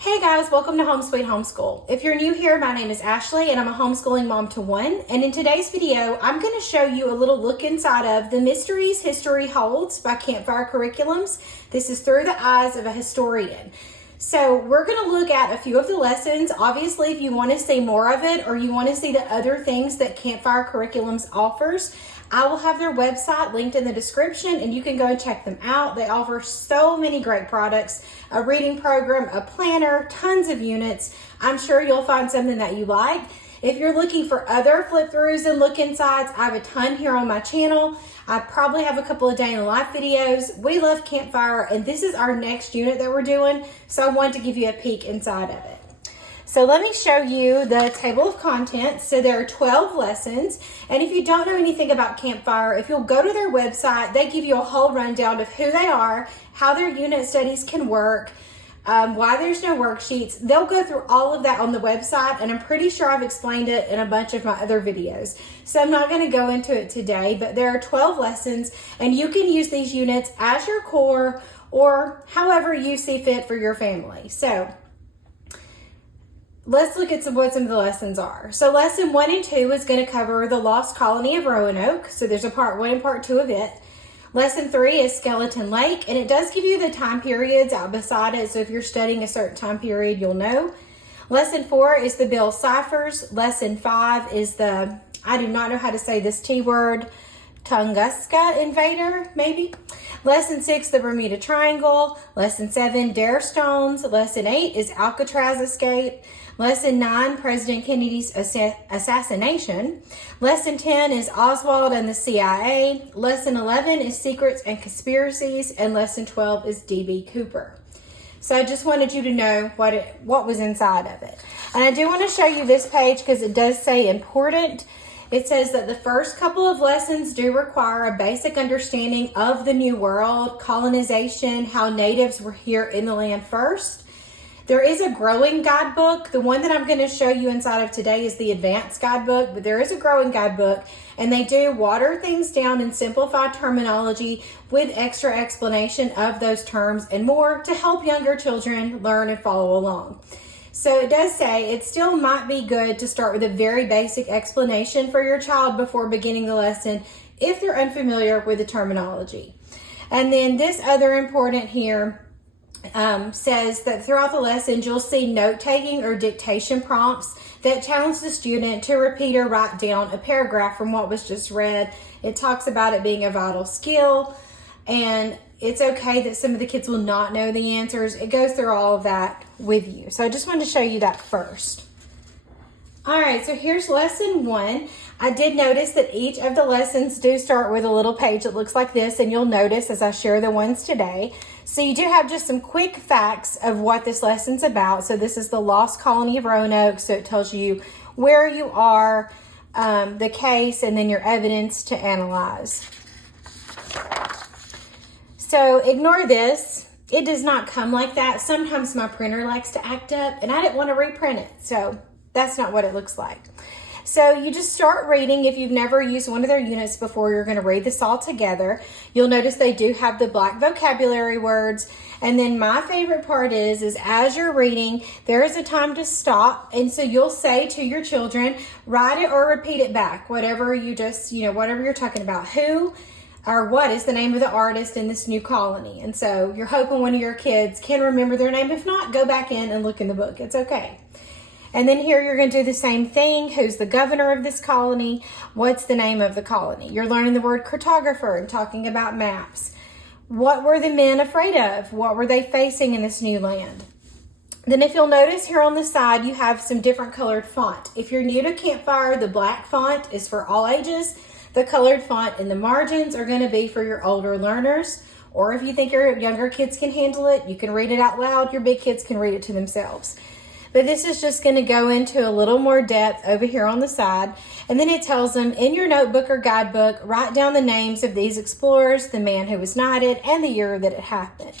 Hey guys, welcome to Home Sweet Homeschool. If you're new here, my name is Ashley and I'm a homeschooling mom to one. And in today's video, I'm going to show you a little look inside of The Mysteries History Holds by Campfire Curriculums. This is through the eyes of a historian. So we're going to look at a few of the lessons. Obviously, if you want to see more of it or you want to see the other things that Campfire Curriculums offers, I will have their website linked in the description and you can go and check them out. They offer so many great products, a reading program, a planner, tons of units. I'm sure you'll find something that you like. If you're looking for other flip throughs and look insides, I have a ton here on my channel. I probably have a couple of day in the life videos. We love Campfire and this is our next unit that we're doing. So I wanted to give you a peek inside of it. So let me show you the table of contents. So there are 12 lessons. And if you don't know anything about Campfire, if you'll go to their website, they give you a whole rundown of who they are, how their unit studies can work, why there's no worksheets. They'll go through all of that on the website, and I'm pretty sure I've explained it in a bunch of my other videos. So I'm not going to go into it today, but there are 12 lessons, and you can use these units as your core or however you see fit for your family. So let's look at what some of the lessons are. So lesson 1 and 2 is going to cover the lost colony of Roanoke. So there's a part 1 and part 2 of it. Lesson 3 is Skeleton Lake, and it does give you the time periods out beside it. So if you're studying a certain time period, you'll know. Lesson 4 is the Bill Ciphers. Lesson 5 is the, I do not know how to say this T word, Tunguska Invader, maybe. Lesson 6, the Bermuda Triangle. Lesson 7, Dare Stones. Lesson 8 is Alcatraz Escape. Lesson 9, President Kennedy's assassination. Lesson 10 is Oswald and the CIA. Lesson 11 is Secrets and Conspiracies. And Lesson 12 is D.B. Cooper. So I just wanted you to know what was inside of it. And I do want to show you this page because it does say important. It says that the first couple of lessons do require a basic understanding of the New World, colonization, how natives were here in the land first. There is a growing guidebook. The one that I'm going to show you inside of today is the advanced guidebook, but there is a growing guidebook, and they do water things down and simplify terminology with extra explanation of those terms and more to help younger children learn and follow along. So it does say it still might be good to start with a very basic explanation for your child before beginning the lesson if they're unfamiliar with the terminology. And then this other important here says that throughout the lessons you'll see note-taking or dictation prompts that challenge the student to repeat or write down a paragraph from what was just read. It talks about it being a vital skill, and it's okay that some of the kids will not know the answers. It goes through all of that with you. So I just wanted to show you that first. All right, so here's lesson 1. I did notice that each of the lessons do start with a little page that looks like this, and you'll notice as I share the ones today. So you do have just some quick facts of what this lesson's about. So this is the lost colony of Roanoke, so it tells you where you are, the case, and then your evidence to analyze. So ignore this. It does not come like that. Sometimes my printer likes to act up, and I didn't want to reprint it, so that's not what it looks like. So you just start reading. If you've never used one of their units before, you're going to read this all together. You'll notice they do have the black vocabulary words. And then my favorite part is as you're reading, there is a time to stop. And so you'll say to your children, write it or repeat it back, whatever you just, whatever you're talking about. Who or what is the name of the artist in this new colony? And so you're hoping one of your kids can remember their name. If not, go back in and look in the book. It's okay. And then here you're going to do the same thing. Who's the governor of this colony? What's the name of the colony? You're learning the word cartographer and talking about maps. What were the men afraid of? What were they facing in this new land? Then if you'll notice here on the side, you have some different colored font. If you're new to Campfire, the black font is for all ages. The colored font in the margins are going to be for your older learners. Or if you think your younger kids can handle it, you can read it out loud. Your big kids can read it to themselves. But this is just going to go into a little more depth over here on the side. And then it tells them, in your notebook or guidebook, write down the names of these explorers, the man who was knighted, and the year that it happened.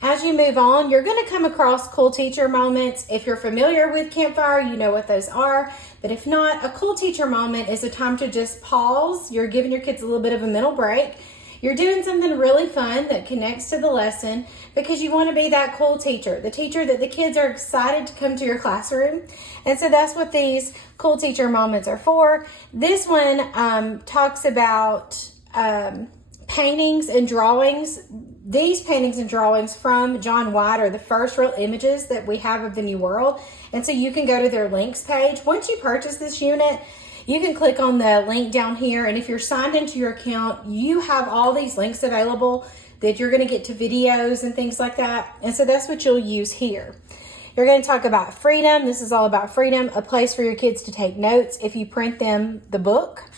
As you move on, you're going to come across cool teacher moments. If you're familiar with Campfire, you know what those are. But if not, a cool teacher moment is a time to just pause. You're giving your kids a little bit of a mental break. You're doing something really fun that connects to the lesson because you want to be that cool teacher, the teacher that the kids are excited to come to your classroom. And so that's what these cool teacher moments are for. This one talks about paintings and drawings. These paintings and drawings from John White are the first real images that we have of the New World. And so you can go to their links page. Once you purchase this unit, you can click on the link down here. And if you're signed into your account, you have all these links available that you're going to get to videos and things like that. And so that's what you'll use here. You're going to talk about freedom. This is all about freedom, a place for your kids to take notes if you print them the book.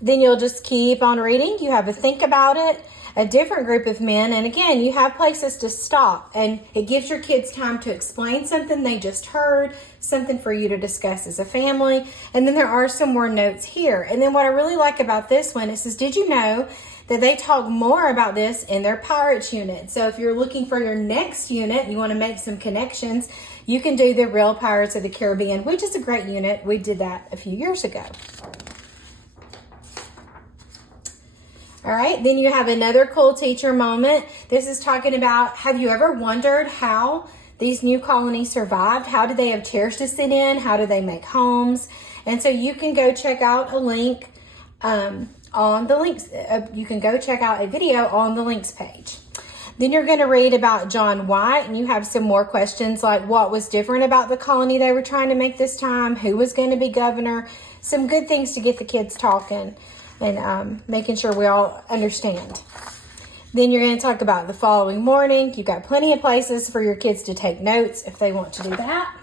Then you'll just keep on reading. You have a think about it, a different group of men. And again, you have places to stop, and it gives your kids time to explain something they just heard, something for you to discuss as a family. And then there are some more notes here. And then what I really like about this one, it says, did you know that they talk more about this in their Pirates unit? So if you're looking for your next unit, you want to make some connections, you can do the Real Pirates of the Caribbean, which is a great unit. We did that a few years ago. All right, then you have another cool teacher moment. This is talking about, have you ever wondered how these new colonies survived? How did they have chairs to sit in? How do they make homes? And so you can go check out a link on the links. You can go check out a video on the links page. Then you're going to read about John White, and you have some more questions like what was different about the colony they were trying to make this time, who was going to be governor, some good things to get the kids talking and making sure we all understand. Then you're going to talk about the following morning. You've got plenty of places for your kids to take notes if they want to do that.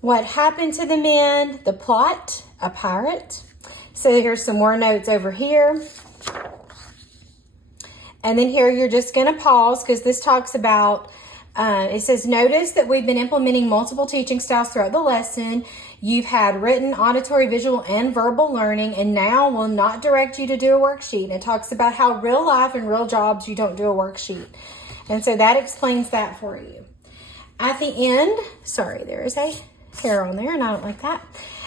What happened to the men, the plot, a pirate. So here's some more notes over here. And then here you're just going to pause because this talks about, it says, notice that we've been implementing multiple teaching styles throughout the lesson. You've had written, auditory, visual, and verbal learning, and now we'll not direct you to do a worksheet. And it talks about how real life and real jobs, you don't do a worksheet. And so that explains that for you. At the end, sorry, there is a hair on there, and I don't like that.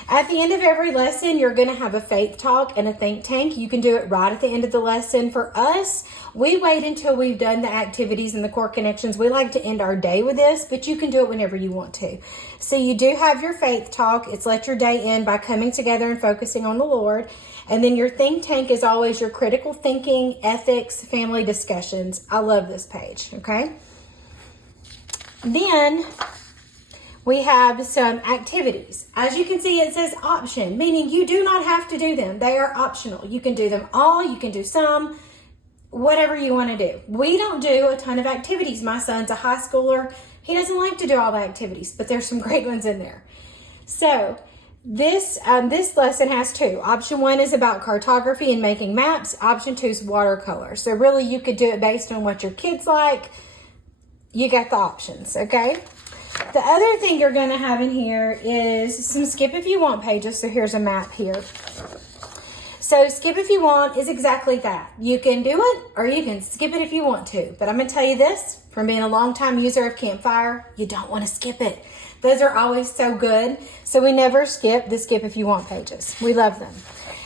At the end of every lesson, you're going to have a faith talk and a think tank. You can do it right at the end of the lesson. For us, we wait until we've done the activities and the core connections. We like to end our day with this, but you can do it whenever you want to. So you do have your faith talk. It's let your day end by coming together and focusing on the Lord. And then your think tank is always your critical thinking, ethics, family discussions. I love this page, okay? Then we have some activities. As you can see, it says option, meaning you do not have to do them. They are optional. You can do them all, you can do some, whatever you want to do. We don't do a ton of activities. My son's a high schooler. He doesn't like to do all the activities, but there's some great ones in there. So this lesson has two. Option 1 is about cartography and making maps. Option 2 is watercolor. So really you could do it based on what your kids like. You got the options, okay? The other thing you're going to have in here is some skip if you want pages. So here's a map here. So skip if you want is exactly that. You can do it or you can skip it if you want to. But I'm going to tell you this, from being a longtime user of Campfire, you don't want to skip it. Those are always so good. So we never skip the skip if you want pages. We love them.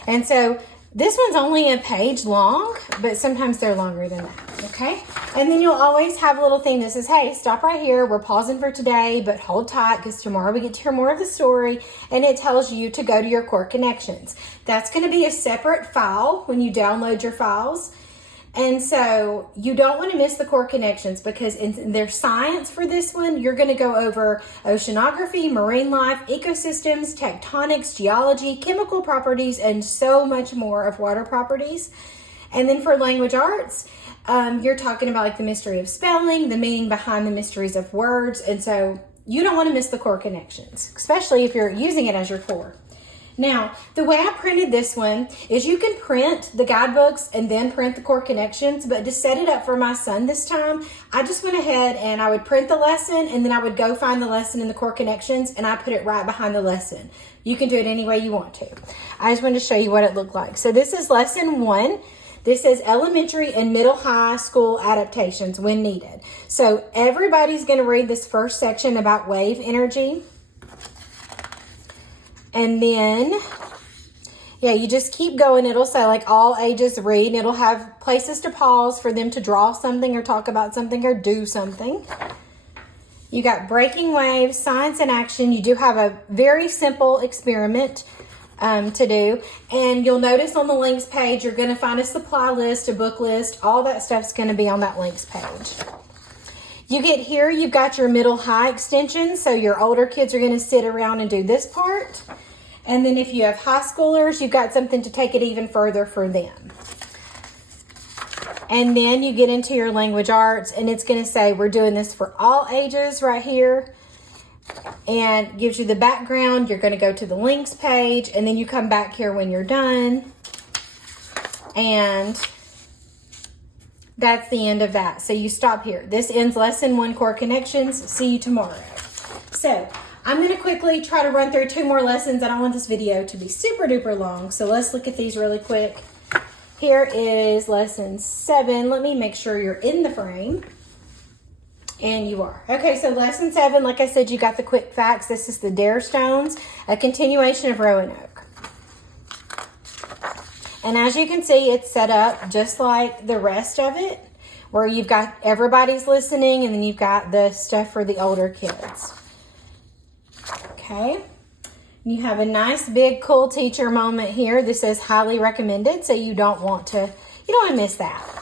And so this one's only a page long, but sometimes they're longer than that, okay? And then you'll always have a little thing that says, hey, stop right here. We're pausing for today, but hold tight because tomorrow we get to hear more of the story. And it tells you to go to your core connections. That's going to be a separate file when you download your files. And so you don't want to miss the core connections because in their science for this one, you're going to go over oceanography, marine life, ecosystems, tectonics, geology, chemical properties, and so much more of water properties. And then for language arts, you're talking about like the mystery of spelling, the meaning behind the mysteries of words. And so you don't want to miss the core connections, especially if you're using it as your core. Now, the way I printed this one is you can print the guidebooks and then print the core connections, but to set it up for my son this time, I just went ahead and I would print the lesson and then I would go find the lesson in the core connections and I put it right behind the lesson. You can do it any way you want to. I just wanted to show you what it looked like. So this is lesson 1. This is elementary and middle high school adaptations when needed. So everybody's going to read this first section about wave energy. And then Yeah, you just keep going. It'll say like all ages read, and it'll have places to pause for them to draw something or talk about something or do something. You got breaking waves, science in action. You do have a very simple experiment to do. And you'll notice on the links page, you're going to find a supply list, a book list. All that stuff's going to be on that links page. You get here, you've got your middle high extensions. So your older kids are going to sit around and do this part. And then if you have high schoolers, you've got something to take it even further for them. And then you get into your language arts, and it's going to say we're doing this for all ages right here. And gives you the background. You're going to go to the links page, and then you come back here when you're done. And that's the end of that. So you stop here. This ends lesson 1, core connections. See you tomorrow. So I'm going to quickly try to run through 2 more lessons. I don't want this video to be super duper long. So let's look at these really quick. Here is lesson 7. Let me make sure you're in the frame. And you are. Okay, so lesson 7, like I said, you got the quick facts. This is the Dare Stones, a continuation of Roanoke. And as you can see, it's set up just like the rest of it, where you've got everybody's listening, and then you've got the stuff for the older kids. Okay. You have a nice, big, cool teacher moment here. This says highly recommended, so you don't want to miss that.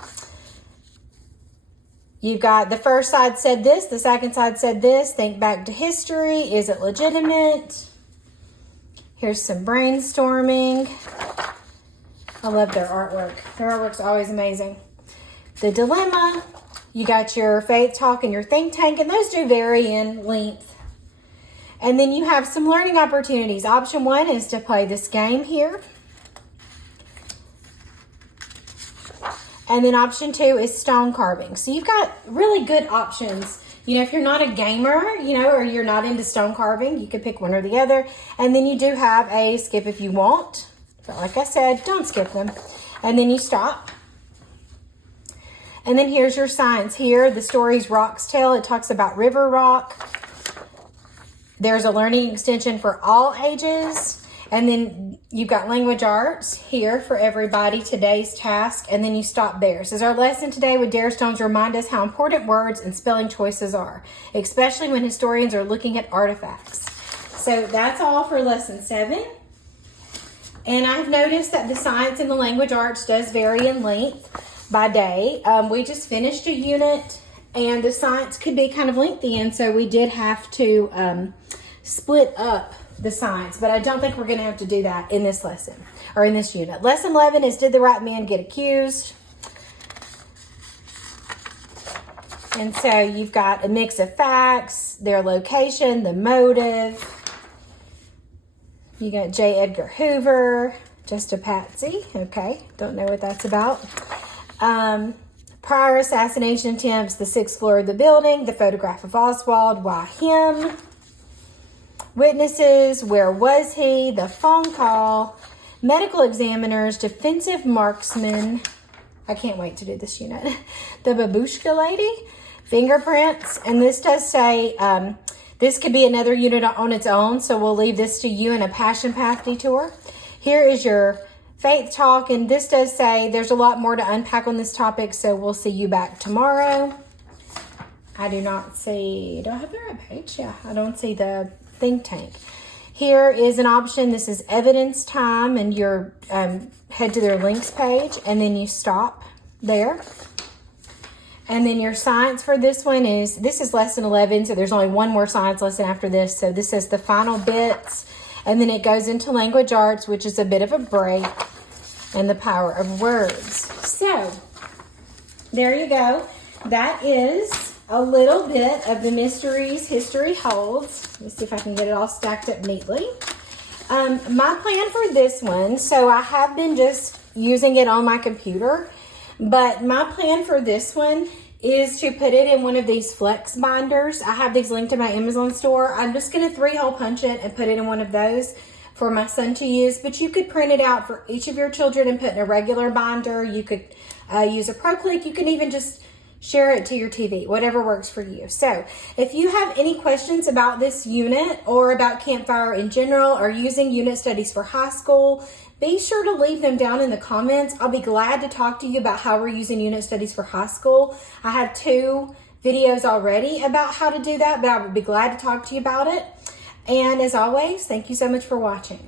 You've got the first side said this, the second side said this. Think back to history. Is it legitimate? Here's some brainstorming. I love their artwork. Their artwork's always amazing. The dilemma. You got your faith talk and your think tank, and those do vary in length. And then you have some learning opportunities. Option 1 is to play this game here. And then option 2 is stone carving. So you've got really good options. If you're not a gamer, or you're not into stone carving, you could pick one or the other. And then you do have a skip if you want. But like I said, don't skip them. And then you stop. And then here's your science here. The story's Rock's Tale. It talks about River Rock. There's a learning extension for all ages. And then you've got language arts here for everybody, today's task. And then you stop there. It says our lesson today with Dare Stones remind us how important words and spelling choices are, especially when historians are looking at artifacts. So that's all for lesson 7. And I've noticed that the science and the language arts does vary in length by day. We just finished a unit, and the science could be kind of lengthy, and so we did have to split up the science, but I don't think we're going to have to do that in this lesson or in this unit. Lesson 11 is did the right man get accused? And so you've got a mix of facts, their location, the motive. You got J. Edgar Hoover, just a patsy. Okay, don't know what that's about. Prior assassination attempts, the 6th floor of the building, the photograph of Oswald, why him? Witnesses, where was he? The phone call, medical examiners, defensive marksman. I can't wait to do this unit. The babushka lady, fingerprints, and this does say this could be another unit on its own, so we'll leave this to you in a passion path detour. Here is your faith talk, and this does say there's a lot more to unpack on this topic, so we'll see you back tomorrow. I do not see, do I have the right page? Yeah, I don't see the think tank. Here is an option. This is evidence time, and you're head to their links page, and then you stop there. And then your science for this one is, this is lesson 11, so there's only one more science lesson after this. So this is the final bits, and then it goes into language arts, which is a bit of a break, and the power of words. So there you go. That is a little bit of the mysteries history holds. Let me see if I can get it all stacked up neatly. My plan for this one, so I have been just using it on my computer, but my plan for this one is to put it in one of these flex binders. I have these linked to my Amazon store. I'm just going to 3-hole punch it and put it in one of those for my son to use, but you could print it out for each of your children and put in a regular binder. You could use a ProClick. You can even just share it to your TV, whatever works for you. So if you have any questions about this unit or about Campfire in general or using unit studies for high school, be sure to leave them down in the comments. I'll be glad to talk to you about how we're using unit studies for high school. I have 2 videos already about how to do that, but I would be glad to talk to you about it. And as always, thank you so much for watching.